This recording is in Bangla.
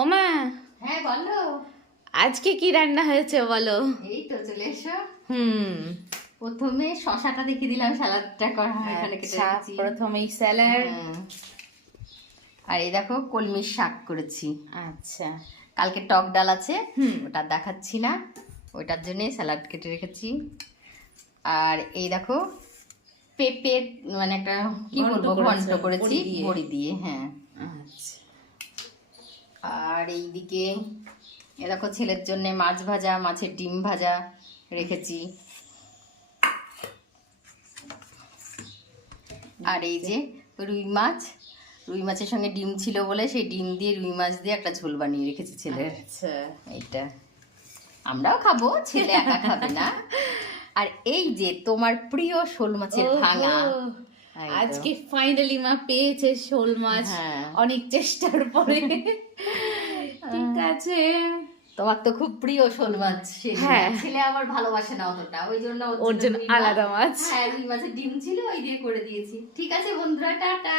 ওমা, হ্যাঁ বলো। আজকে কি রান্না হয়েছে বলো? এই তো চলে এসো। হুম। প্রথমে শশাটা দেখিয়ে দিলাম, স্যালাডটা করা হয় এখানে কেটে আচ্ছা, রেখেছি। প্রথমেই স্যালাড। হ্যাঁ। আর এই দেখো কলমির শাক করেছি। আচ্ছা। কালকে টক ডাল আছে, হুম। ওটা দেখাচ্ছি না, ওইটার জন্যে স্যালাড কেটে রেখেছি। আর এই দেখো পেঁপে, মানে একটা কি ঘন্ট বলবো, ঘন্ট করেছো, করেছি বড়ি দিয়ে। বড়ি দিয়ে। হ্যাঁ। আচ্ছা। আর এইদিকে এ দেখো ছেলের জন্য মাছ ভাজা, মাছের ডিম ভাজা রেখেছি। আর এই যে রুই মাছ, রুই মাছের সঙ্গে ডিম ছিল বলে সেই ডিম দিয়ে রুই মাছ দিয়ে একটা ঝোল বানিয়ে রেখেছি ছেলের। আচ্ছা। এইটা আমরাও খাবো, ছেলে একা খাবে না। আর এই যে তোমার প্রিয় শোল মাছের ভাঙা। ওহো, আজকে ফাইনালি মা পেয়েছে শোল মাছ। হ্যাঁ। অনেক চেষ্টার পরে। ঠিক আছে। তোমার তো খুব প্রিয় শোল মাছ। হ্যাঁ। ছেলে আবার ভালোবাসে না অতটা, ওই জন্য ওর জন্য আলাদা মাছ। হ্যাঁ, রুই মাছের ডিম ছিল, ওই দিয়ে করে দিয়েছি। ঠিক আছে বন্ধুরা, টাটা।